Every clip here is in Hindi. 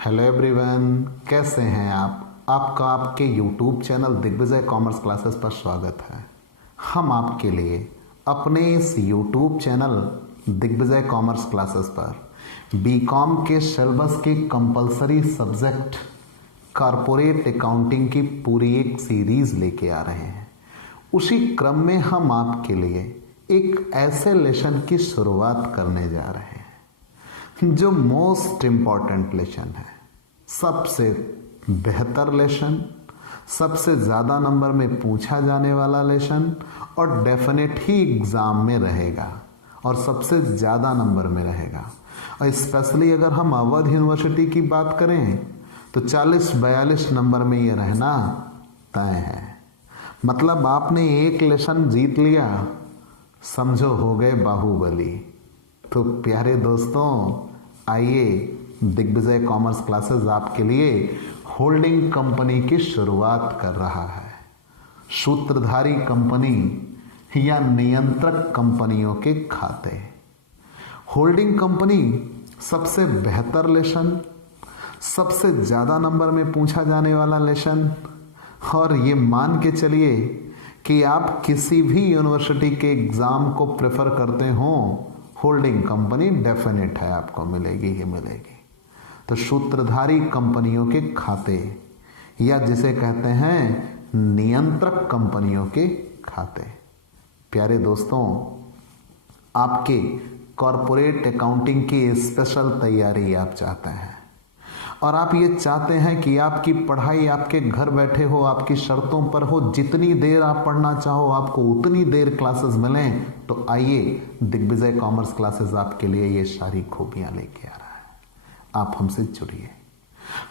हेलो एवरीवन, कैसे हैं आप। आपका आपके YouTube channel Digvijay commerce classes पर स्वागत है। हम आपके लिए अपने इस YouTube channel Digvijay commerce classes पर बीकॉम के सिलेबस के कंपलसरी सब्जेक्ट कॉरपोरेट अकाउंटिंग की पूरी एक सीरीज लेके आ रहे हैं। उसी क्रम में हम आपके लिए एक ऐसे लेसन की शुरुआत करने जा रहे हैं जो मोस्ट इम्पॉर्टेंट लेसन है, सबसे बेहतर लेसन, सबसे ज़्यादा नंबर में पूछा जाने वाला लेसन और डेफिनेट ही एग्ज़ाम में रहेगा और सबसे ज़्यादा नंबर में रहेगा। और स्पेशली अगर हम अवध यूनिवर्सिटी की बात करें तो 40-42 नंबर में ये रहना तय है। मतलब आपने एक लेसन जीत लिया, समझो हो गए बाहुबली। तो प्यारे दोस्तों, आइए दिग्विजय कॉमर्स क्लासेस आपके लिए होल्डिंग कंपनी की शुरुआत कर रहा है। सूत्रधारी कंपनी या नियंत्रक कंपनियों के खाते। होल्डिंग कंपनी सबसे बेहतर लेसन, सबसे ज़्यादा नंबर में पूछा जाने वाला लेसन, और ये मान के चलिए कि आप किसी भी यूनिवर्सिटी के एग्ज़ाम को प्रेफर करते हो, होल्डिंग कंपनी डेफिनेट है आपको मिलेगी ही मिलेगी। तो सूत्रधारी कंपनियों के खाते या जिसे कहते हैं नियंत्रक कंपनियों के खाते। प्यारे दोस्तों, आपके कॉरपोरेट अकाउंटिंग की स्पेशल तैयारी आप चाहते हैं और आप ये चाहते हैं कि आपकी पढ़ाई आपके घर बैठे हो, आपकी शर्तों पर हो, जितनी देर आप पढ़ना चाहो आपको उतनी देर क्लासेस मिलें, तो आइए दिग्विजय कॉमर्स क्लासेस आपके लिए ये सारी खूबियां लेके आ रहा है। आप हमसे जुड़िए।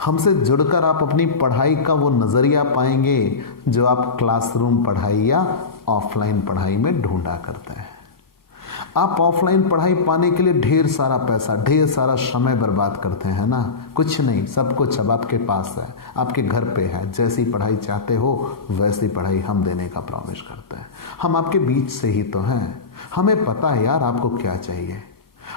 हमसे जुड़कर आप अपनी पढ़ाई का वो नज़रिया पाएंगे जो आप क्लासरूम पढ़ाई या ऑफलाइन पढ़ाई में ढूंढा करते हैं। आप ऑफलाइन पढ़ाई पाने के लिए ढेर सारा पैसा, ढेर सारा समय बर्बाद करते हैं ना। कुछ नहीं, सब कुछ अब आपके पास है, आपके घर पे है। जैसी पढ़ाई चाहते हो वैसी पढ़ाई हम देने का प्रॉमिस करते हैं। हम आपके बीच से ही तो हैं, हमें पता है यार आपको क्या चाहिए।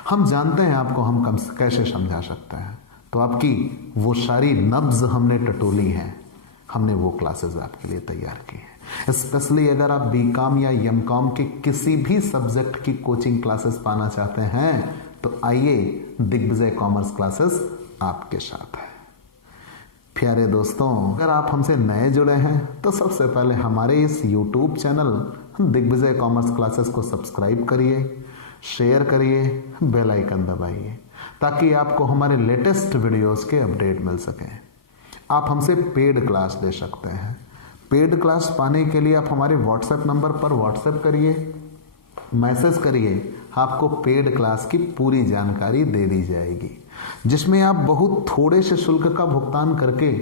हम जानते हैं आपको हम कैसे समझा सकते हैं। तो आपकी वो सारी नब्ज हमने टटोली है, हमने वो क्लासेस आपके लिए तैयार की है। स्पेशली अगर आप बीकॉम या एमकॉम के किसी भी सब्जेक्ट की कोचिंग क्लासेस पाना चाहते हैं तो आइए दिग्विजय कॉमर्स क्लासेस आपके साथ है। प्यारे दोस्तों, अगर आप हमसे नए जुड़े हैं तो सबसे पहले हमारे इस YouTube channel Digvijay commerce classes को सब्सक्राइब करिए, शेयर करिए, बेल आइकन दबाइए ताकि आपको हमारे लेटेस्ट वीडियोस के अपडेट मिल सकें। आप हमसे पेड क्लास ले सकते हैं। पेड क्लास पाने के लिए आप हमारे व्हाट्सएप नंबर पर व्हाट्सएप करिए, मैसेज करिए, आपको पेड क्लास की पूरी जानकारी दे दी जाएगी जिसमें आप बहुत थोड़े से शुल्क का भुगतान करके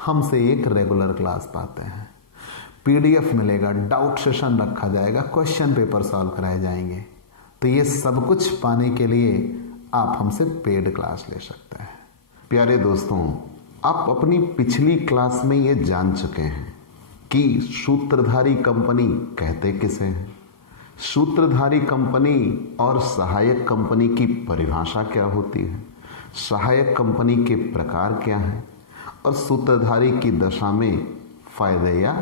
हमसे एक रेगुलर क्लास पाते हैं। पीडीएफ मिलेगा, डाउट सेशन रखा जाएगा, क्वेश्चन पेपर सॉल्व कराए जाएंगे। तो ये सब कुछ पाने के लिए आप हमसे पेड क्लास ले सकते हैं। प्यारे दोस्तों, आप अपनी पिछली क्लास में ये जान चुके हैं कि सूत्रधारी कंपनी कहते किसे हैं, सूत्रधारी कंपनी और सहायक कंपनी की परिभाषा क्या होती है, सहायक कंपनी के प्रकार क्या हैं और सूत्रधारी की दशा में फायदे या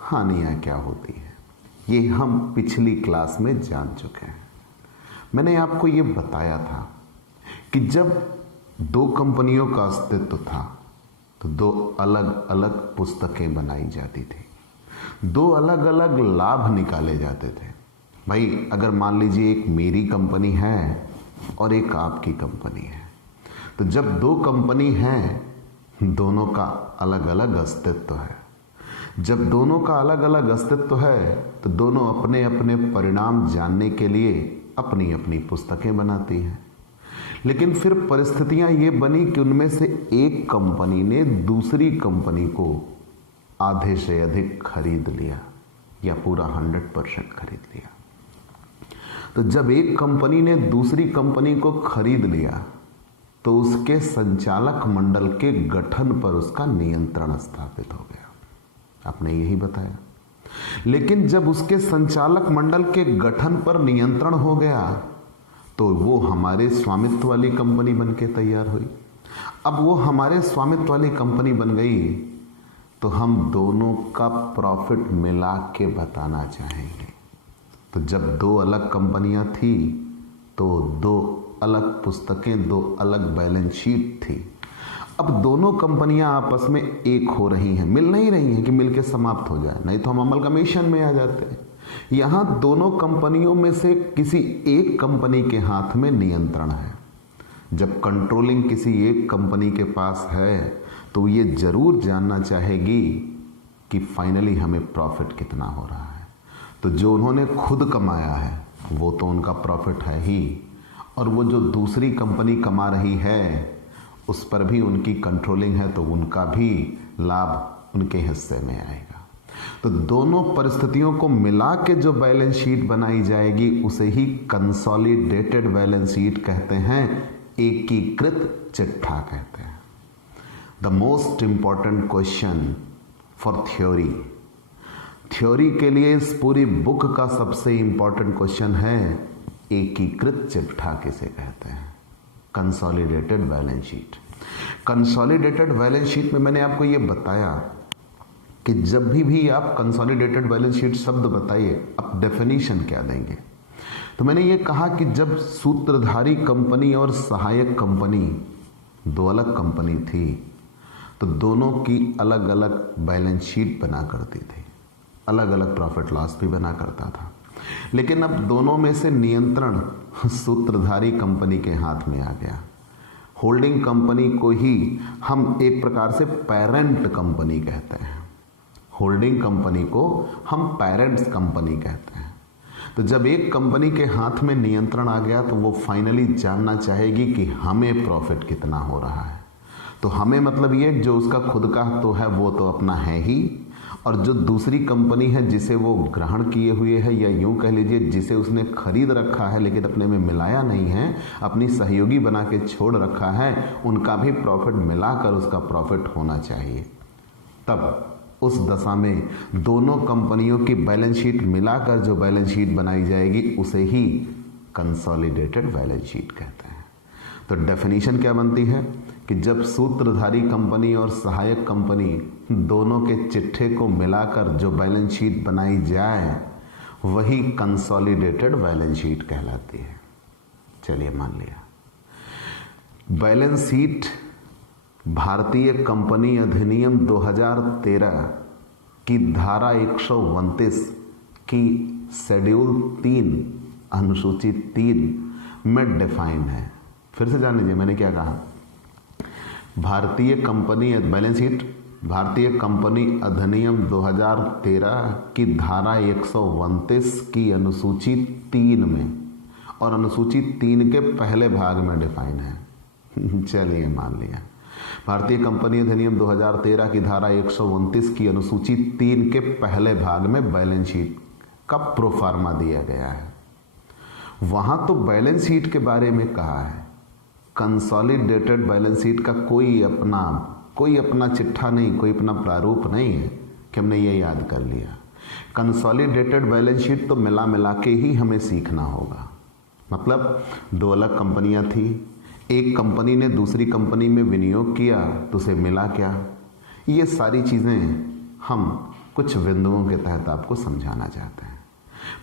हानियां क्या होती हैं। ये हम पिछली क्लास में जान चुके हैं। मैंने आपको ये बताया था कि जब दो कंपनियों का अस्तित्व था तो दो अलग अलग पुस्तकें बनाई जाती थी, दो अलग अलग लाभ निकाले जाते थे। भाई अगर मान लीजिए एक मेरी कंपनी है और एक आपकी कंपनी है, तो जब दो कंपनी हैं दोनों का अलग अलग अस्तित्व है। जब दोनों का अलग अलग अस्तित्व है तो दोनों अपने अपने परिणाम जानने के लिए अपनी अपनी पुस्तकें बनाती हैं। लेकिन फिर परिस्थितियां ये बनी कि उनमें से एक कंपनी ने दूसरी कंपनी को आधे से अधिक खरीद लिया या पूरा 100% खरीद लिया। तो जब एक कंपनी ने दूसरी कंपनी को खरीद लिया तो उसके संचालक मंडल के गठन पर उसका नियंत्रण स्थापित हो गया। आपने यही बताया। लेकिन जब उसके संचालक मंडल के गठन पर नियंत्रण हो गया तो वो हमारे स्वामित्व वाली कंपनी बनके तैयार हुई। अब वो हमारे स्वामित्व वाली कंपनी बन गई तो हम दोनों का प्रॉफिट मिला के बताना चाहेंगे। तो जब दो अलग कंपनियां थी तो दो अलग पुस्तकें, दो अलग बैलेंस शीट थी। अब दोनों कंपनियां आपस में एक हो रही हैं, मिल नहीं रही हैं कि मिलके समाप्त हो जाए, नहीं तो हम अमलगमेशन में आ जाते हैं। यहां दोनों कंपनियों में से किसी एक कंपनी के हाथ में नियंत्रण है। जब कंट्रोलिंग किसी एक कंपनी के पास है तो ये जरूर जानना चाहेगी कि फाइनली हमें प्रॉफिट कितना हो रहा है। तो जो उन्होंने खुद कमाया है वो तो उनका प्रॉफिट है ही, और वो जो दूसरी कंपनी कमा रही है उस पर भी उनकी कंट्रोलिंग है, तो उनका भी लाभ उनके हिस्से में आएगा। तो दोनों परिस्थितियों को मिला के जो बैलेंस शीट बनाई जाएगी उसे ही कंसोलिडेटेड बैलेंस शीट कहते हैं, एकीकृत चिट्ठा कहते हैं। The most important question for theory के लिए इस पूरी बुक का सबसे इंपॉर्टेंट क्वेश्चन है, एकीकृत चिट्ठा किसे कहते हैं? Consolidated balance sheet. Consolidated balance sheet में मैंने आपको ये बताया कि जब भी आप कंसोलिडेटेड बैलेंस शीट शब्द बताइए, आप डेफिनेशन क्या देंगे? तो मैंने ये कहा कि जब सूत्रधारी कंपनी और सहायक कंपनी दो अलग कंपनी थी तो दोनों की अलग अलग बैलेंस शीट बना करती थी, अलग अलग प्रॉफिट लॉस भी बना करता था। लेकिन अब दोनों में से नियंत्रण सूत्रधारी कंपनी के हाथ में आ गया। होल्डिंग कंपनी को ही हम एक प्रकार से पेरेंट कंपनी कहते हैं। होल्डिंग कंपनी को हम पेरेंट्स कंपनी कहते हैं। तो जब एक कंपनी के हाथ में नियंत्रण आ गया तो वो फाइनली जानना चाहेगी कि हमें प्रॉफिट कितना हो रहा है। तो हमें मतलब ये, जो उसका खुद का तो है वो तो अपना है ही, और जो दूसरी कंपनी है जिसे वो ग्रहण किए हुए है, या यूं कह लीजिए जिसे उसने खरीद रखा है लेकिन अपने में मिलाया नहीं है, अपनी सहयोगी बना के छोड़ रखा है, उनका भी प्रॉफिट मिलाकर उसका प्रॉफिट होना चाहिए। तब उस दशा में दोनों कंपनियों की बैलेंस शीट मिलाकर जो बैलेंस शीट बनाई जाएगी उसे ही कंसोलिडेटेड बैलेंस शीट कहते हैं। तो डेफिनेशन क्या बनती है कि जब सूत्रधारी कंपनी और सहायक कंपनी दोनों के चिट्ठे को मिलाकर जो बैलेंस शीट बनाई जाए वही कंसोलिडेटेड बैलेंस शीट कहलाती है। चलिए मान लिया, बैलेंस शीट भारतीय कंपनी अधिनियम 2013 की धारा 129 की शेड्यूल 3 अनुसूची 3 में डिफाइन है। फिर से जान लीजिए मैंने क्या कहा। भारतीय कंपनी बैलेंस शीट भारतीय कंपनी अधिनियम 2013 की धारा 129 की अनुसूची 3 में और अनुसूची 3 के पहले भाग में डिफाइन है। चलिए मान लिया, भारतीय कंपनी अधिनियम 2013 की धारा 129 की अनुसूची 3 के पहले भाग में बैलेंस शीट का प्रोफार्मा दिया गया है। वहां तो बैलेंस शीट के बारे में कहा है, कंसोलिडेटेड बैलेंस शीट का कोई अपना चिट्ठा नहीं, कोई अपना प्रारूप नहीं है कि हमने ये याद कर लिया। कंसोलिडेटेड बैलेंस शीट तो मिला के ही हमें सीखना होगा। मतलब दो अलग कंपनियां थी, एक कंपनी ने दूसरी कंपनी में विनियोग किया तो उसे मिला क्या, ये सारी चीज़ें हम कुछ बिंदुओं के तहत आपको समझाना चाहते हैं।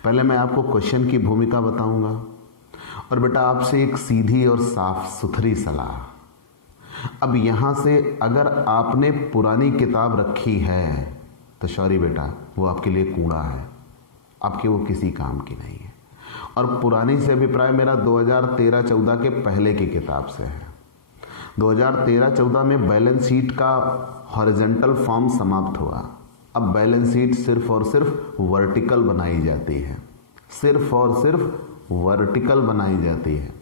पहले मैं आपको क्वेश्चन की भूमिका बताऊंगा और बेटा आपसे एक सीधी और साफ सुथरी सलाह। अब यहां से अगर आपने पुरानी किताब रखी है तो सॉरी बेटा, वो आपके लिए कूड़ा है, आपके वो किसी काम की नहीं है। और पुरानी से अभिप्राय मेरा 2013-14 के पहले की किताब से है। 2013-14 में बैलेंस शीट का हॉरिजॉन्टल फॉर्म समाप्त हुआ। अब बैलेंस शीट सिर्फ और सिर्फ वर्टिकल बनाई जाती है, सिर्फ और सिर्फ वर्टिकल बनाई जाती है।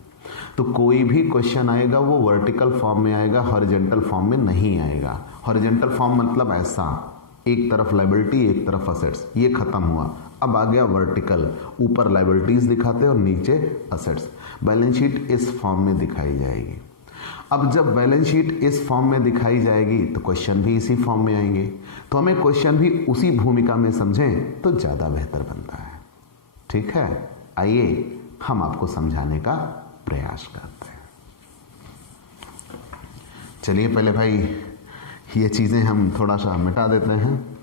तो कोई भी क्वेश्चन आएगा वो वर्टिकल फॉर्म में आएगा, हॉरिजॉन्टल फॉर्म में नहीं आएगा। हॉरिजॉन्टल फॉर्म मतलब ऐसा, एक तरफ लायबिलिटी एक तरफ असेट्स, ये खत्म हुआ। अब आ गया वर्टिकल, ऊपर लायबिलिटीज दिखाते हैं और नीचे असेट्स। बैलेंस शीट इस फॉर्म में दिखाई जाएगी। अब जब बैलेंस शीट इस फॉर्म में दिखाई जाएगी तो क्वेश्चन भी इसी फॉर्म में आएंगे। तो हमें क्वेश्चन भी उसी भूमिका में समझें तो ज़्यादा बेहतर बनता है। ठीक है, आइए हम आपको समझाने का प्रयास करते हैं। चलिए पहले भाई ये चीज़ें हम थोड़ा सा मिटा देते हैं।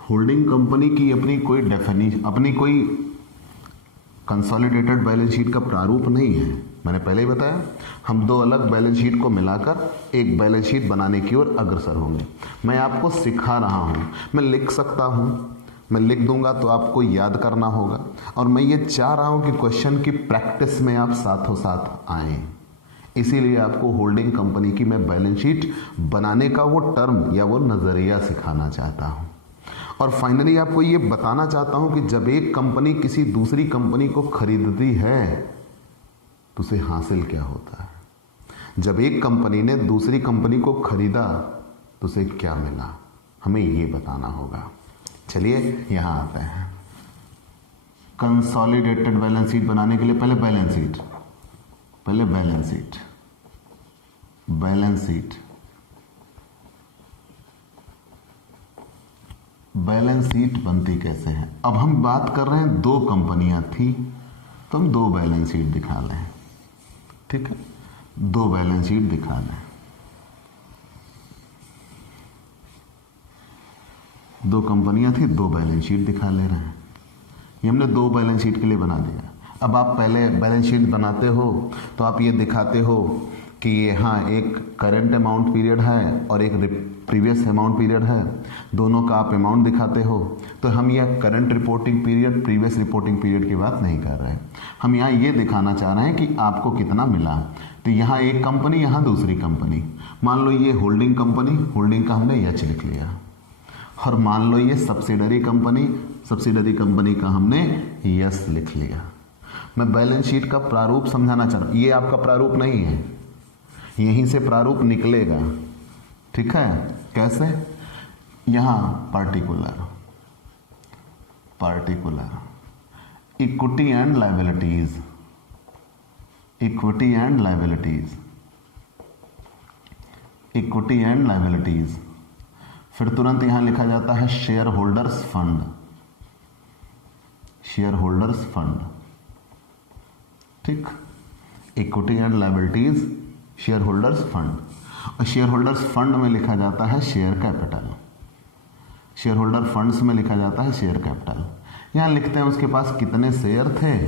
होल्डिंग कंपनी की अपनी कोई कंसोलिडेटेड बैलेंस शीट का प्रारूप नहीं है। मैंने पहले ही बताया, हम दो अलग बैलेंस शीट को मिलाकर एक बैलेंस शीट बनाने की ओर अग्रसर होंगे। मैं आपको सिखा रहा हूँ, मैं लिख सकता हूँ, मैं लिख दूंगा तो आपको याद करना होगा, और मैं ये चाह रहा हूँ कि क्वेश्चन की प्रैक्टिस में आप साथों साथ आएँ। इसीलिए आपको होल्डिंग कंपनी की मैं बैलेंस शीट बनाने का वो टर्म या वो नज़रिया सिखाना चाहता हूँ। और फाइनली आपको ये बताना चाहता हूं कि जब एक कंपनी किसी दूसरी कंपनी को खरीदती है तो उसे हासिल क्या होता है। जब एक कंपनी ने दूसरी कंपनी को खरीदा तो उसे क्या मिला, हमें ये बताना होगा। चलिए यहां आते हैं। कंसोलिडेटेड बैलेंस शीट बनाने के लिए पहले बैलेंस शीट बनती कैसे है। अब हम बात कर रहे हैं, दो कंपनियां थी तो हम दो बैलेंस शीट दिखा लें, ठीक है, दो बैलेंस शीट दिखा लें। दो कंपनियां थी, दो बैलेंस शीट दिखा ले रहे हैं। ये हमने दो बैलेंस शीट के लिए बना दिया। अब आप पहले बैलेंस शीट बनाते हो तो आप ये दिखाते हो कि यहाँ एक करंट अमाउंट पीरियड है और एक प्रीवियस अमाउंट पीरियड है, दोनों का आप अमाउंट दिखाते हो। तो हम यह current reporting period previous reporting period की बात नहीं कर रहे, हम यहाँ ये दिखाना चाह रहे हैं कि आपको कितना मिला। तो यहाँ एक कंपनी, यहाँ दूसरी कंपनी। मान लो ये होल्डिंग कंपनी, होल्डिंग का हमने एच लिख लिया, और मान लो ये सब्सिडरी कंपनी का हमने यस लिख लिया। मैं बैलेंस शीट का प्रारूप समझाना चाह रहा हूँ, ये आपका प्रारूप नहीं है, यहीं से प्रारूप निकलेगा, ठीक है। कैसे, यहां पार्टिकुलर इक्विटी एंड लायबिलिटीज, फिर तुरंत यहां लिखा जाता है शेयर होल्डर्स फंड, ठीक। Equity and liabilities, share holders fund, और शेयर होल्डर्स फंड में लिखा जाता है share capital, share holder funds में लिखा जाता है शेयर कैपिटल। यहां लिखते हैं उसके पास कितने शेयर थे,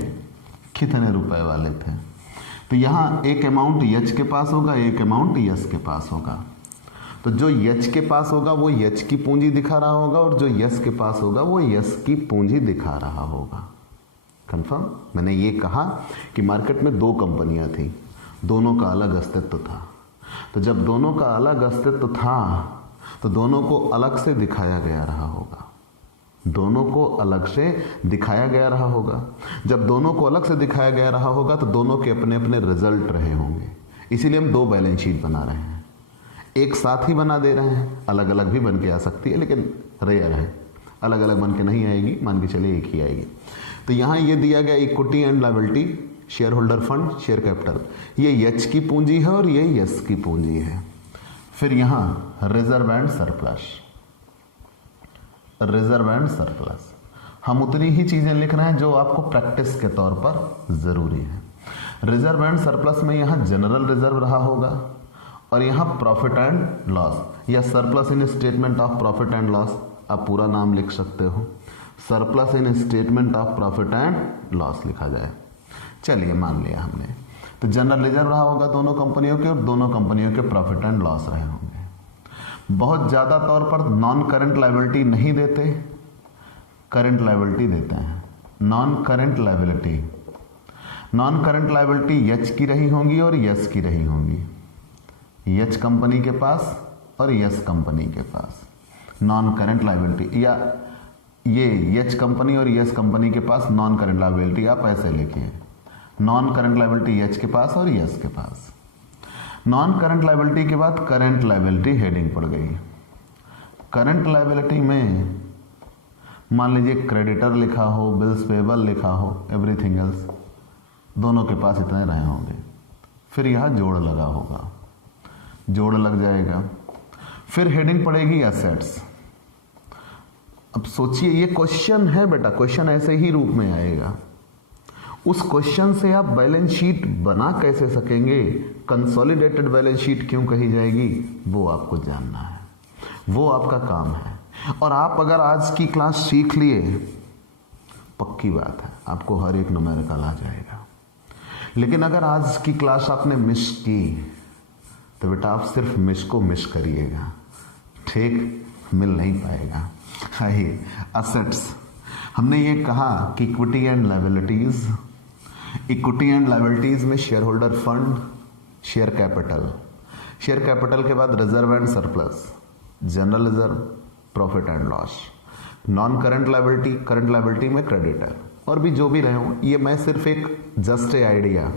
कितने रुपए वाले थे। तो यहां एक अमाउंट यच के पास होगा, एक अमाउंट यस के पास होगा। तो जो यच के पास होगा वो यच की पूंजी दिखा रहा होगा, और जो यस के पास होगा वो यस की पूंजी दिखा रहा होगा। कंफर्म। मैंने ये कहा कि मार्केट में दो कंपनियां थी, दोनों का अलग अस्तित्व था। तो जब दोनों का अलग अस्तित्व था तो दोनों को अलग से दिखाया गया रहा होगा, जब दोनों को अलग से दिखाया गया रहा होगा तो दोनों के अपने अपने रिजल्ट रहे होंगे। इसीलिए हम दो बैलेंस शीट बना रहे हैं, एक साथ ही बना दे रहे हैं, अलग अलग भी बन के आ सकती है लेकिन रेयर है, अलग अलग बन के नहीं आएगी, मान के चलिए एक ही आएगी। तो यहाँ ये दिया गया equity and liability, share holder fund, share capital, ये यच की पूंजी है और ये यस की पूंजी है। फिर यहां रिजर्व एंड सरप्लस, हम उतनी ही चीजें लिख रहे हैं जो आपको प्रैक्टिस के तौर पर जरूरी है। रिजर्व एंड सरप्लस में यहां जनरल रिजर्व रहा होगा, और यहां प्रॉफिट एंड लॉस या surplus in statement of profit and loss, आप पूरा नाम लिख सकते हो, surplus in statement of profit and loss लिखा जाए। चलिए मान लिया हमने, तो जनरल रिजर्व रहा होगा दोनों कंपनियों के, और दोनों कंपनियों के प्रॉफिट एंड लॉस रहे होंगे। बहुत ज्यादा तौर पर नॉन करंट लायबिलिटी नहीं देते, करंट लायबिलिटी देते हैं। नॉन करंट लायबिलिटी यच की रही होंगी और यस की रही होंगी, यच कंपनी के पास और यस कंपनी के पास। नॉन करंट लायबिलिटी, या ये यच कंपनी और यस कंपनी के पास नॉन करंट लायबिलिटी, आप ऐसे लिखिए, नॉन करंट लायबिलिटी एच के पास और यस के पास। नॉन करंट लायबिलिटी के बाद करंट लायबिलिटी हेडिंग पड़ गई। करंट लायबिलिटी में मान लीजिए क्रेडिटर लिखा हो, बिल्स पेबल लिखा हो, एवरीथिंग एल्स, दोनों के पास इतने रहे होंगे। फिर यहां जोड़ लगा होगा, जोड़ लग जाएगा। फिर हेडिंग पड़ेगी एसेट्स, अब सोचिए, ये क्वेश्चन है बेटा, क्वेश्चन ऐसे ही रूप में आएगा। उस क्वेश्चन से आप बैलेंस शीट बना कैसे सकेंगे, कंसोलिडेटेड बैलेंस शीट क्यों कही जाएगी, वो आपको जानना है, वो आपका काम है। और आप अगर आज की क्लास सीख लिए, पक्की बात है आपको हर एक न्यूमेरिकल आ जाएगा। लेकिन अगर आज की क्लास आपने मिस की तो बेटा आप सिर्फ मिस को मिस करिएगा, ठीक, मिल नहीं पाएगा। आइए, असेट्स, हमने ये कहा कि equity and liabilities, equity and liabilities में share holder fund, share capital, share capital के बाद reserve and surplus, general reserve, profit and loss, non current liability, current liability में क्रेडिटर, और भी जो भी रहे हो, ये मैं सिर्फ एक जस्ट ए आइडिया,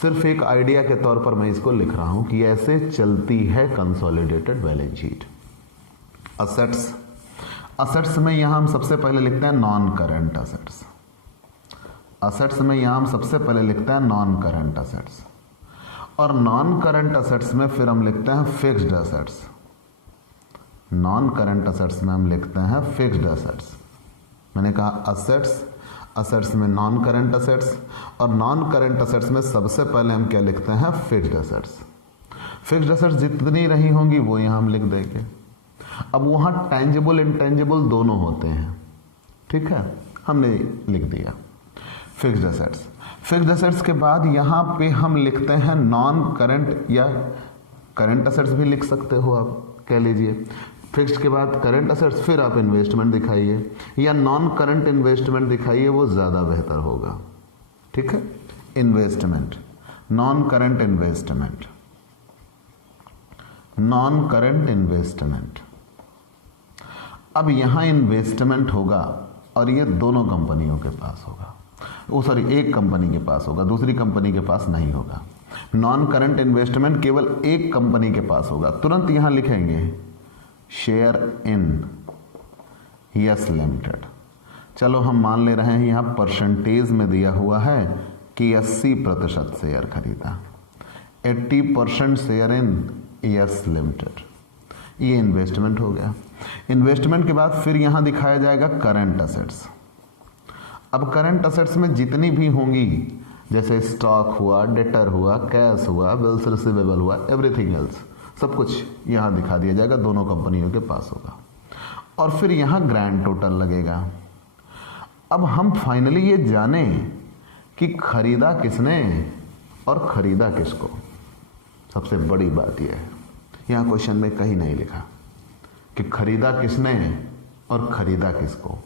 सिर्फ एक आइडिया के तौर पर मैं इसको लिख रहा हूं कि ऐसे चलती है consolidated balance sheet. Assets, assets में यहां हम सबसे पहले लिखते हैं नॉन करंट असेट्स, असेट्स में यहां हम सबसे पहले लिखते हैं नॉन करंट असेट्स, और नॉन करंट असेट्स में फिर हम लिखते हैं fixed assets, non current assets में हम लिखते हैं फिक्स्ड असेट्स। मैंने कहा असेट्स, असेट्स में नॉन करंट असेट्स, और नॉन करंट असेट्स में सबसे पहले हम क्या लिखते हैं, फिक्स्ड असेट्स। फिक्स्ड असेट्स जितनी रही होंगी वो यहां हम लिख देंगे। अब वहां टेंजिबल इंटेंजिबल दोनों होते हैं, ठीक है, हमने लिख दिया फिक्स्ड असेट्स। फिक्स्ड असेट्स के बाद यहां पे हम लिखते हैं नॉन करंट, या करंट असेट्स भी लिख सकते हो आप, कह लीजिए फिक्स्ड के बाद करंट असेट्स, फिर आप इन्वेस्टमेंट दिखाइए या नॉन करंट इन्वेस्टमेंट दिखाइए, वो ज्यादा बेहतर होगा, ठीक है। Investment, non current investment, non current investment. अब यहां इन्वेस्टमेंट होगा और ये दोनों कंपनियों के पास होगा, वो सॉरी एक कंपनी के पास होगा, दूसरी कंपनी के पास नहीं होगा। नॉन करंट इन्वेस्टमेंट केवल एक कंपनी के पास होगा। तुरंत यहां लिखेंगे शेयर इन यस लिमिटेड। चलो हम मान ले रहे हैं यहां परसेंटेज में दिया हुआ है कि 80% शेयर खरीदा, 80% शेयर इन यस लिमिटेड, ये इन्वेस्टमेंट हो गया। इन्वेस्टमेंट के बाद फिर यहां दिखाया जाएगा करंट असेट्स। अब करंट असेट्स में जितनी भी होंगी, जैसे स्टॉक हुआ, डेटर हुआ, कैश हुआ, बिल्स रिसीवेबल हुआ, एवरीथिंग एल्स, सब कुछ यहां दिखा दिया जाएगा, दोनों कंपनियों के पास होगा। और फिर यहां ग्रैंड टोटल लगेगा। अब हम फाइनली ये जाने कि खरीदा किसने और खरीदा किसको। सबसे बड़ी बात यह है, यहां क्वेश्चन में कहीं नहीं लिखा कि खरीदा किसने और खरीदा किसको।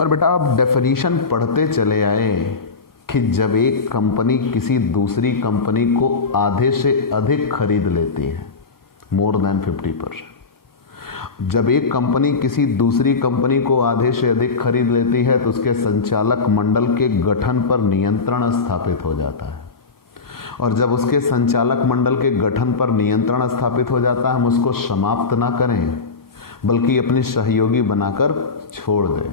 और बेटा आप डेफिनेशन पढ़ते चले आए कि जब एक कंपनी किसी दूसरी कंपनी को आधे से अधिक खरीद लेती है, मोर देन 50%, जब एक कंपनी किसी दूसरी कंपनी को आधे से अधिक खरीद लेती है तो उसके संचालक मंडल के गठन पर नियंत्रण स्थापित हो जाता है। और जब उसके संचालक मंडल के गठन पर नियंत्रण स्थापित हो जाता है, हम उसको समाप्त ना करें बल्कि अपनी सहयोगी बनाकर छोड़ दें,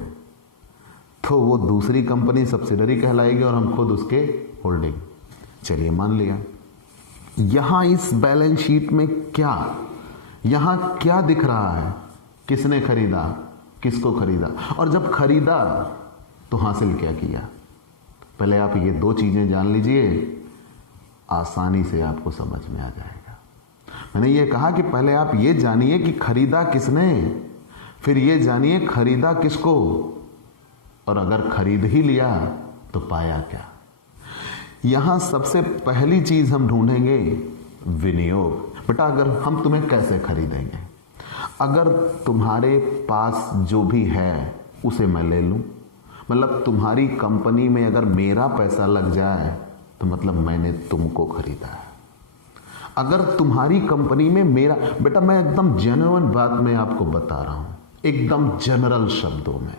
तो वो दूसरी कंपनी सब्सिडरी कहलाएगी और हम खुद उसके होल्डिंग। चलिए मान लिया। यहां इस बैलेंस शीट में यहां क्या दिख रहा है, किसने खरीदा, किसको खरीदा, और जब खरीदा तो हासिल क्या किया। पहले आप ये दो चीजें जान लीजिए, आसानी से आपको समझ में आ जाएगा। मैंने ये कहा कि पहले आप ये जानिए कि खरीदा किसने, फिर ये जानिए खरीदा किसको, और अगर खरीद ही लिया तो पाया क्या। यहां सबसे पहली चीज हम ढूंढेंगे विनियोग। बेटा अगर हम तुम्हें कैसे खरीदेंगे, अगर तुम्हारे पास जो भी है उसे मैं ले लूं, मतलब तुम्हारी कंपनी में अगर मेरा पैसा लग जाए तो मतलब मैंने तुमको खरीदा है। अगर तुम्हारी कंपनी में मेरा, बेटा मैं एकदम जेन्युइन बात मैं आपको बता रहा हूं, एकदम जनरल शब्दों में,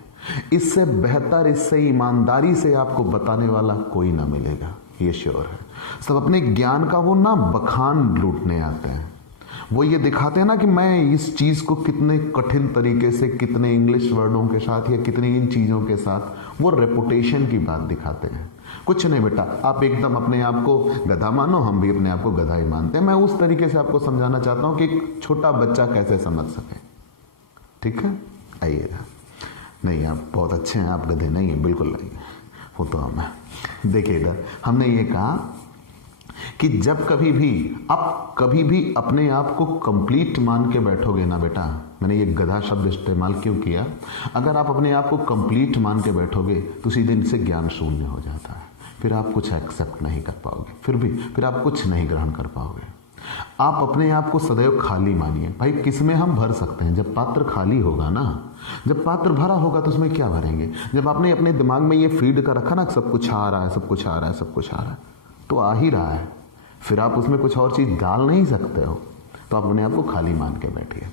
इससे बेहतर, इससे ईमानदारी से आपको बताने वाला कोई ना मिलेगा, ये श्योर है। सब अपने ज्ञान का वो ना बखान लूटने आते हैं, वो ये दिखाते हैं ना कि मैं इस चीज को कितने कठिन तरीके से, कितने इंग्लिश वर्डों के साथ या कितनी इन चीजों के साथ, वो रेपुटेशन की बात दिखाते हैं। कुछ नहीं बेटा, आप एकदम अपने आप को गधा मानो, हम भी अपने आप को गधा ही मानते हैं। मैं उस तरीके से आपको समझाना चाहता हूं कि एक छोटा बच्चा कैसे समझ सके, ठीक है। आइएगा, नहीं, आप बहुत अच्छे हैं, आप गधे नहीं हैं, बिल्कुल नहीं है, वो तो हम हैं। देखिए इधर हमने ये कहा कि जब कभी भी आप कभी भी अपने आप को कंप्लीट मान के बैठोगे ना बेटा, मैंने ये गधा शब्द इस्तेमाल क्यों किया, अगर आप अपने आप को कंप्लीट मान के बैठोगे तो सीधे इनसे ज्ञान शून्य हो जाता है, फिर आप कुछ एक्सेप्ट नहीं कर पाओगे, फिर आप कुछ नहीं ग्रहण कर पाओगे। आप अपने आप को सदैव खाली मानिए। भाई किसमें हम भर सकते हैं? जब पात्र खाली होगा ना, जब पात्र भरा होगा तो उसमें क्या भरेंगे? जब आपने अपने दिमाग में ये फीड कर रखा ना, सब कुछ आ रहा है, सब कुछ आ रहा है, सब कुछ आ रहा है, तो आ ही रहा है, फिर आप उसमें कुछ और चीज डाल नहीं सकते हो, तो आप अपने आप को खाली मान के बैठिए।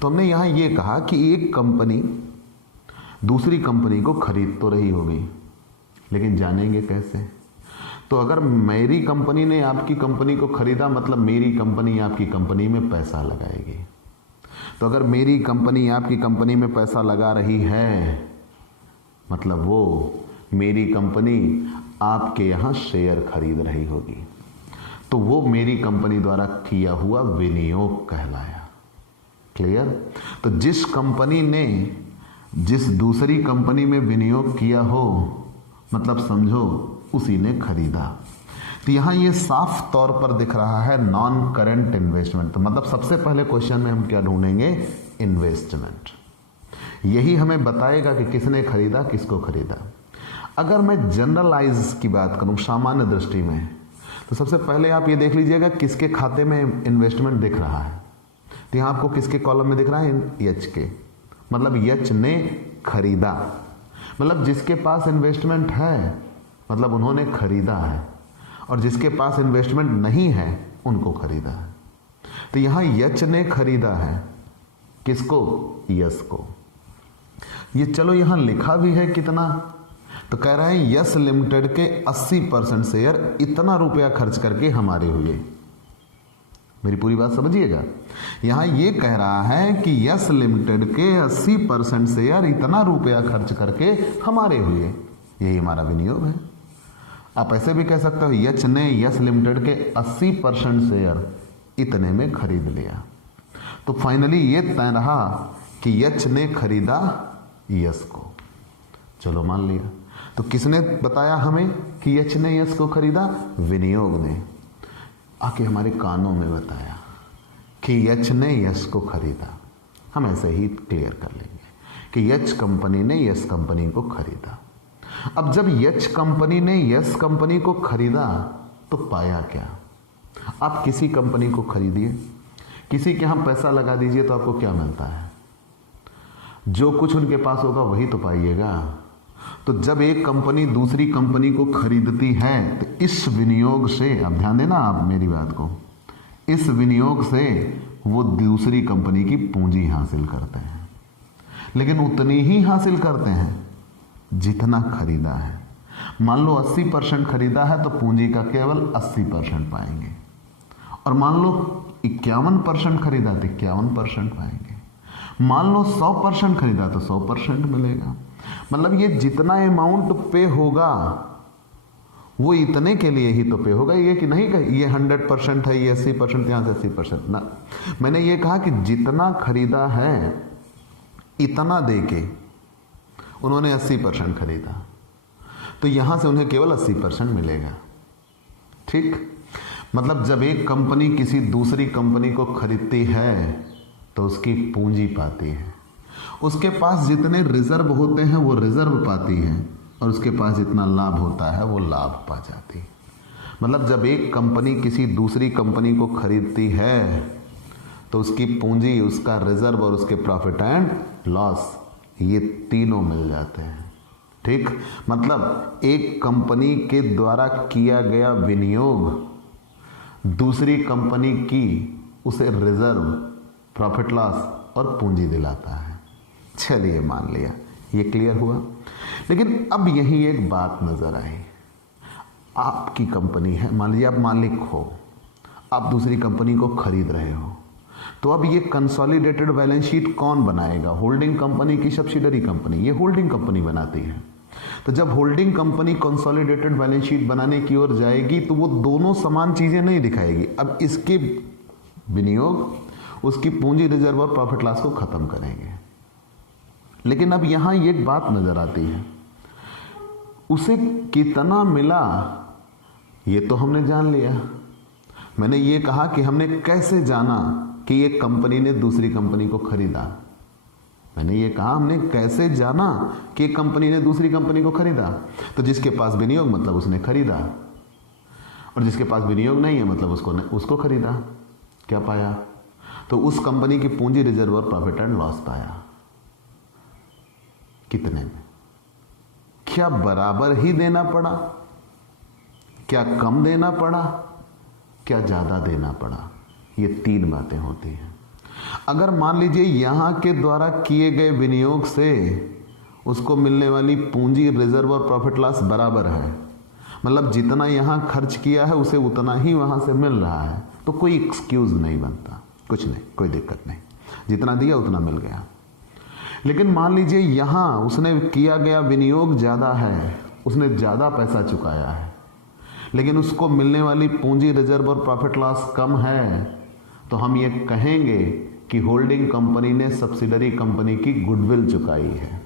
तो हमने यहां ये कहा कि एक कंपनी दूसरी कंपनी को खरीद तो रही होगी, लेकिन जानेंगे कैसे? तो अगर मेरी कंपनी ने आपकी कंपनी को खरीदा, मतलब मेरी कंपनी आपकी कंपनी में पैसा लगाएगी। तो अगर मेरी कंपनी आपकी कंपनी में पैसा लगा रही है, मतलब वो मेरी कंपनी आपके यहां शेयर खरीद रही होगी, तो वो मेरी कंपनी द्वारा किया हुआ विनियोग कहलाया। क्लियर? तो जिस कंपनी ने जिस दूसरी कंपनी में विनियोग किया हो, मतलब समझो उसी ने खरीदा। तो यहां ये साफ तौर पर दिख रहा है नॉन करंट इन्वेस्टमेंट। तो मतलब सबसे पहले क्वेश्चन में हम क्या ढूंढेंगे? इन्वेस्टमेंट। यही हमें बताएगा कि किसने खरीदा, किसको खरीदा। अगर मैं जनरलाइज की बात करूं, सामान्य दृष्टि में, तो सबसे पहले आप ये देख लीजिएगा किसके खाते में इन्वेस्टमेंट दिख रहा है। तो यहां आपको किसके कॉलम में दिख रहा है? यच के, मतलब यच ने खरीदा, मतलब जिसके पास इन्वेस्टमेंट है मतलब उन्होंने खरीदा है, और जिसके पास इन्वेस्टमेंट नहीं है उनको खरीदा है। तो यहां यच ने खरीदा है किसको? यस को। ये चलो यहां लिखा भी है कितना, तो कह रहे हैं यस लिमिटेड के 80% शेयर इतना रुपया खर्च करके हमारे हुए। मेरी पूरी बात समझिएगा, यहां ये कह रहा है कि यस लिमिटेड के 80% शेयर इतना रुपया खर्च करके हमारे हुए, यही हमारा विनियोग है। आप ऐसे भी कह सकते हो यच ने यस लिमिटेड के 80% शेयर इतने में खरीद लिया। तो फाइनली ये तय रहा कि यच ने खरीदा यस को। चलो मान लिया। तो किसने बताया हमें कि यच ने यस को खरीदा? विनियोग ने आके हमारे कानों में बताया कि यच ने यस को खरीदा। हम ऐसे ही क्लियर कर लेंगे कि यच कंपनी ने यस कंपनी को खरीदा। अब जब यच कंपनी ने यस कंपनी को खरीदा तो पाया क्या? आप किसी कंपनी को खरीदिए, किसी के यहां पैसा लगा दीजिए, तो आपको क्या मिलता है? जो कुछ उनके पास होगा वही तो पाइएगा। तो जब एक कंपनी दूसरी कंपनी को खरीदती है तो इस विनियोग से, अब ध्यान देना आप मेरी बात को, इस विनियोग से वो दूसरी कंपनी की पूंजी हासिल करते हैं, लेकिन उतनी ही हासिल करते हैं जितना खरीदा है। मान लो 80% खरीदा है तो पूंजी का केवल 80% पाएंगे, और मान लो 51% खरीदा तो 51% पाएंगे, मान लो 100% खरीदा तो 100% मिलेगा। मतलब ये जितना अमाउंट पे होगा वो इतने के लिए ही तो पे होगा, ये कि नहीं कि ये 100% है, ये 80%, यहां से 80% ना। मैंने ये कहा कि जितना खरीदा है इतना देके उन्होंने 80% खरीदा, तो यहां से उन्हें केवल 80% मिलेगा। ठीक? मतलब जब एक कंपनी किसी दूसरी कंपनी को खरीदती है तो उसकी पूंजी पाती है, उसके पास जितने रिजर्व होते हैं वो रिजर्व पाती है, और उसके पास जितना लाभ होता है वो लाभ पा जाती है। मतलब जब एक कंपनी किसी दूसरी कंपनी को खरीदती है तो उसकी पूंजी, उसका रिजर्व और उसके प्रॉफिट एंड लॉस, ये तीनों मिल जाते हैं। ठीक? मतलब एक कंपनी के द्वारा किया गया विनियोग दूसरी कंपनी की उसे रिजर्व, प्रॉफिट लॉस और पूंजी दिलाता है। चलिए मान लिया, ये क्लियर हुआ। लेकिन अब यही एक बात नजर आई, आपकी कंपनी है, मान लीजिए आप मालिक हो, आप दूसरी कंपनी को खरीद रहे हो, तो अब ये कंसोलिडेटेड बैलेंस शीट कौन बनाएगा? होल्डिंग कंपनी की सब्सिडरी कंपनी, ये होल्डिंग कंपनी बनाती है। तो जब holding company consolidated balance sheet बनाने की ओर जाएगी तो वो दोनों समान चीजें नहीं दिखाएगी। अब इसके विनियोग, उसकी पूंजी, रिजर्व और प्रॉफिट लॉस को खत्म करेंगे। लेकिन अब यहां ये एक बात नजर आती है, उसे कितना मिला ये तो हमने जान लिया। मैंने ये कहा कि हमने कैसे जाना कि एक कंपनी ने दूसरी कंपनी को खरीदा। मैंने ये कहा हमने कैसे जाना कि एक कंपनी ने दूसरी कंपनी को खरीदा। तो जिसके पास विनियोग मतलब उसने खरीदा, और जिसके पास विनियोग नहीं है मतलब उसको खरीदा। क्या पाया? तो उस कंपनी की पूंजी, रिजर्व और प्रॉफिट एंड लॉस पाया। कितने में? क्या बराबर ही देना पड़ा? क्या कम देना पड़ा? क्या ज्यादा देना पड़ा? ये तीन बातें होती हैं। अगर मान लीजिए यहां के द्वारा किए गए विनियोग से उसको मिलने वाली पूंजी, रिजर्व और प्रॉफिट लॉस बराबर है, मतलब जितना यहां खर्च किया है उसे उतना ही वहां से मिल रहा है, तो कोई एक्सक्यूज नहीं बनता, कुछ नहीं, कोई दिक्कत नहीं, जितना दिया उतना मिल गया। लेकिन मान लीजिए यहां उसने किया गया विनियोग ज्यादा है, उसने ज्यादा पैसा चुकाया है, लेकिन उसको मिलने वाली पूंजी, रिजर्व और प्रॉफिट लॉस कम है, तो हम ये कहेंगे कि होल्डिंग कंपनी ने सब्सिडरी कंपनी की गुडविल चुकाई है।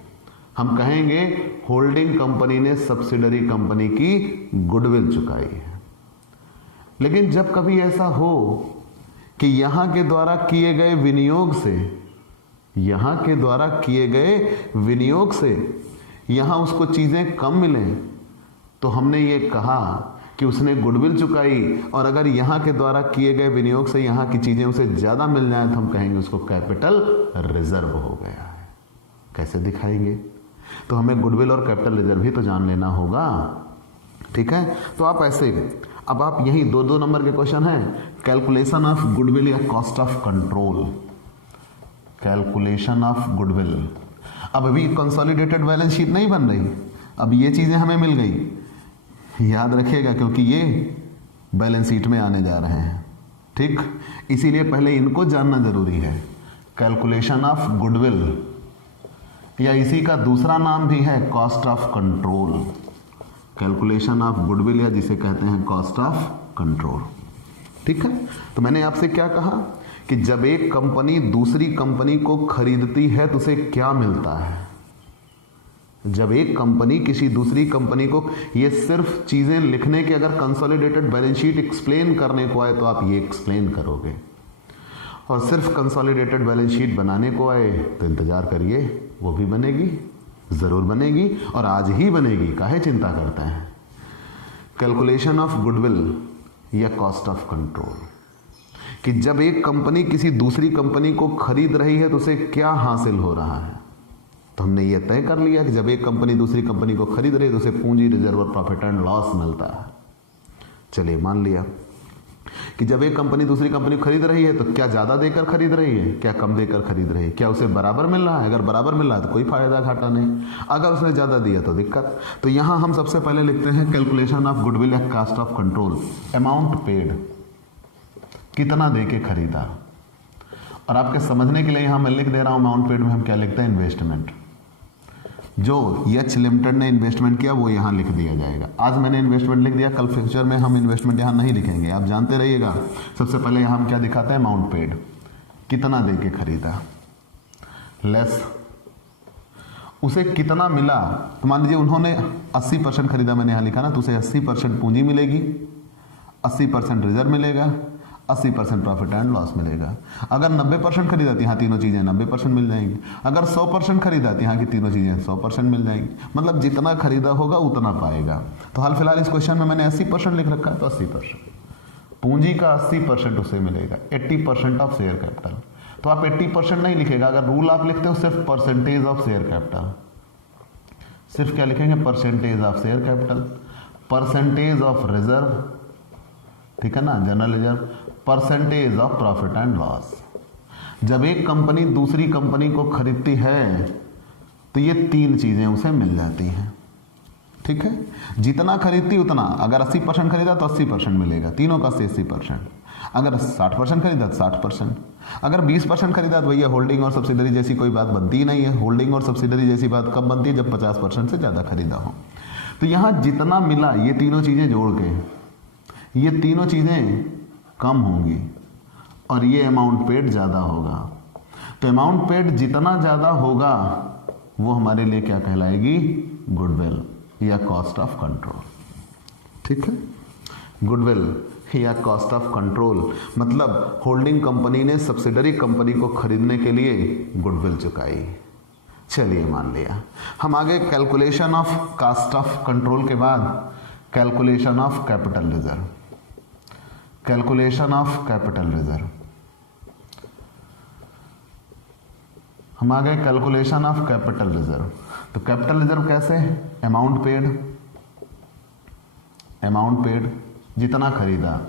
हम कहेंगे होल्डिंग कंपनी ने सब्सिडरी कंपनी की गुडविल चुकाई है। लेकिन जब कभी ऐसा हो कि यहां के द्वारा किए गए विनियोग से, यहां के द्वारा किए गए विनियोग से यहां उसको चीजें कम मिले, तो हमने ये कहा कि उसने गुडविल चुकाई, और अगर यहां के द्वारा किए गए विनियोग से यहां की चीजें उसे ज्यादा मिल जाए तो हम कहेंगे उसको कैपिटल रिजर्व हो गया है। कैसे दिखाएंगे? तो हमें गुडविल और कैपिटल रिजर्व ही तो जान लेना होगा, ठीक है? तो आप ऐसे, अब आप यही 2-2 नंबर के क्वेश्चन है, कैलकुलेशन ऑफ गुडविल या cost of control. Calculation of goodwill. अब अभी कंसोलिडेटेड बैलेंस शीट नहीं बन रही, अब ये चीजें हमें मिल गई, याद रखिएगा, क्योंकि ये बैलेंस शीट में आने जा रहे हैं, ठीक? इसीलिए पहले इनको जानना जरूरी है। कैलकुलेशन ऑफ गुडविल, या इसी का दूसरा नाम भी है cost of control. Calculation of goodwill, या जिसे कहते हैं कॉस्ट ऑफ कंट्रोल, ठीक है? तो मैंने आपसे क्या कहा कि जब एक कंपनी दूसरी कंपनी को खरीदती है तो उसे क्या मिलता है? जब एक कंपनी किसी दूसरी कंपनी को, ये सिर्फ चीजें लिखने के, अगर कंसोलिडेटेड बैलेंस शीट एक्सप्लेन करने को आए तो आप ये एक्सप्लेन करोगे, और सिर्फ कंसोलिडेटेड बैलेंस शीट बनाने को आए तो इंतजार करिए, वो भी बनेगी, जरूर बनेगी, और आज ही बनेगी, काहे चिंता करते हैं। कैलकुलेशन ऑफ गुडविल या कॉस्ट ऑफ कंट्रोल, कि जब एक कंपनी किसी दूसरी कंपनी को खरीद रही है तो उसे क्या हासिल हो रहा है। तो हमने ये तय कर लिया कि जब एक कंपनी दूसरी कंपनी को खरीद रही है तो उसे पूंजी, रिजर्व और प्रॉफिट एंड लॉस मिलता है। चलिए मान लिया कि जब एक कंपनी दूसरी कंपनी को खरीद रही है तो क्या ज्यादा देकर खरीद रही है, क्या कम देकर खरीद रही है, क्या उसे बराबर मिल रहा है? अगर बराबर मिल रहा है तो कोई फायदा घाटा नहीं, अगर उसने ज्यादा दिया तो दिक्कत। तो यहां हम सबसे पहले लिखते हैं कैलकुलेशन ऑफ गुडविल या cost of control. Amount paid, कितना देके खरीदा, और आपके समझने के लिए यहां मैं लिख दे रहा हूं अमाउंट पेड में हम क्या लिखते हैं, इन्वेस्टमेंट। जो यच लिमिटेड ने इन्वेस्टमेंट किया वो यहां लिख दिया जाएगा। आज मैंने इन्वेस्टमेंट लिख दिया, कल फ्यूचर में हम इन्वेस्टमेंट यहां नहीं लिखेंगे, आप जानते रहिएगा। सबसे पहले यहां हम क्या दिखाते हैं, अमाउंट पेड, कितना देके खरीदा, लेस उसे कितना मिला। तो मान लीजिए उन्होंने 80% खरीदा, मैंने यहां लिखा ना, तो उसे 80% पूंजी मिलेगी, 80% रिजर्व मिलेगा, 80% प्रॉफिट एंड लॉस मिलेगा। अगर 90% खरीदा तो यहाँ तीनों चीजें 90% मिल जाएंगी। अगर 100% खरीदा तो यहाँ की तीनों चीजें 100% मिल जाएंगी। मतलब जितना खरीदा होगा उतना पाएगा। तो हाल फिलहाल इस क्वेश्चन में मैंने 80% लिख रखा है, तो 80% पूंजी का 80% उसे मिलेगा, 80% ऑफ शेयर कैपिटल। तो आप 80% नहीं लिखेगा, अगर रूल आप लिखते हो सिर्फ परसेंटेज ऑफ शेयर कैपिटल, सिर्फ क्या लिखेंगे, percentage of share capital, percentage of reserve, ठीक है ना, general reserve, percentage of profit and loss. जब एक कंपनी दूसरी कंपनी को खरीदती है तो ये तीन चीजें उसे मिल जाती हैं, ठीक है? जितना खरीदती उतना, अगर 80% खरीदा तो 80% मिलेगा, तीनों का 80%। अगर 60% खरीदा तो 60%। अगर 20% खरीदा तो भैया होल्डिंग और सब्सिडरी जैसी कोई बात बनती ही नहीं है। होल्डिंग और सब्सिडरी जैसी बात कब बनती है, जब 50% से ज्यादा खरीदा हो। तो यहां जितना मिला, ये तीनों चीजें जोड़ के, ये तीनों चीजें कम होंगी और ये अमाउंट पेड ज्यादा होगा। तो अमाउंट पेड जितना ज्यादा होगा वो हमारे लिए क्या कहलाएगी? गुडविल या कॉस्ट ऑफ कंट्रोल। ठीक है, गुडविल या कॉस्ट ऑफ कंट्रोल मतलब होल्डिंग कंपनी ने सब्सिडरी कंपनी को खरीदने के लिए गुडविल चुकाई। चलिए मान लिया। हम आगे calculation of cost of control के बाद calculation of capital reserve. Calculation of capital reserve, हम आ गए कैलकुलेशन ऑफ कैपिटल रिजर्व। तो कैपिटल रिजर्व कैसे? अमाउंट पेड, जितना खरीदा,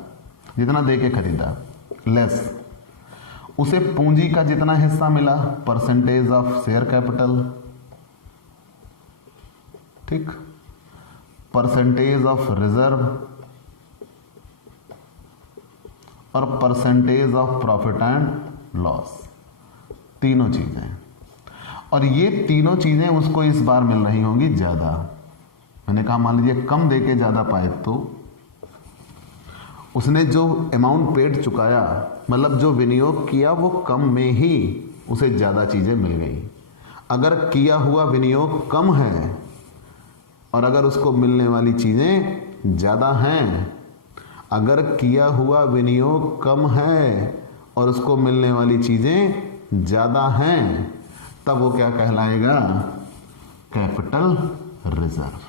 जितना दे के खरीदा, लेस उसे पूंजी का जितना हिस्सा मिला, परसेंटेज ऑफ शेयर कैपिटल, ठीक, परसेंटेज ऑफ रिजर्व और percentage of profit and loss, तीनों चीजें। और ये तीनों चीजें उसको इस बार मिल रही होंगी ज्यादा। मैंने कहा मान लीजिए कम देके ज्यादा पाए, तो उसने जो अमाउंट पेड चुकाया मतलब जो विनियोग किया वो कम में ही उसे ज्यादा चीजें मिल गई। अगर किया हुआ विनियोग कम है और अगर उसको मिलने वाली चीजें ज्यादा हैं, अगर किया हुआ विनियोग कम है और उसको मिलने वाली चीजें ज्यादा हैं, तब वो क्या कहलाएगा? Capital reserve.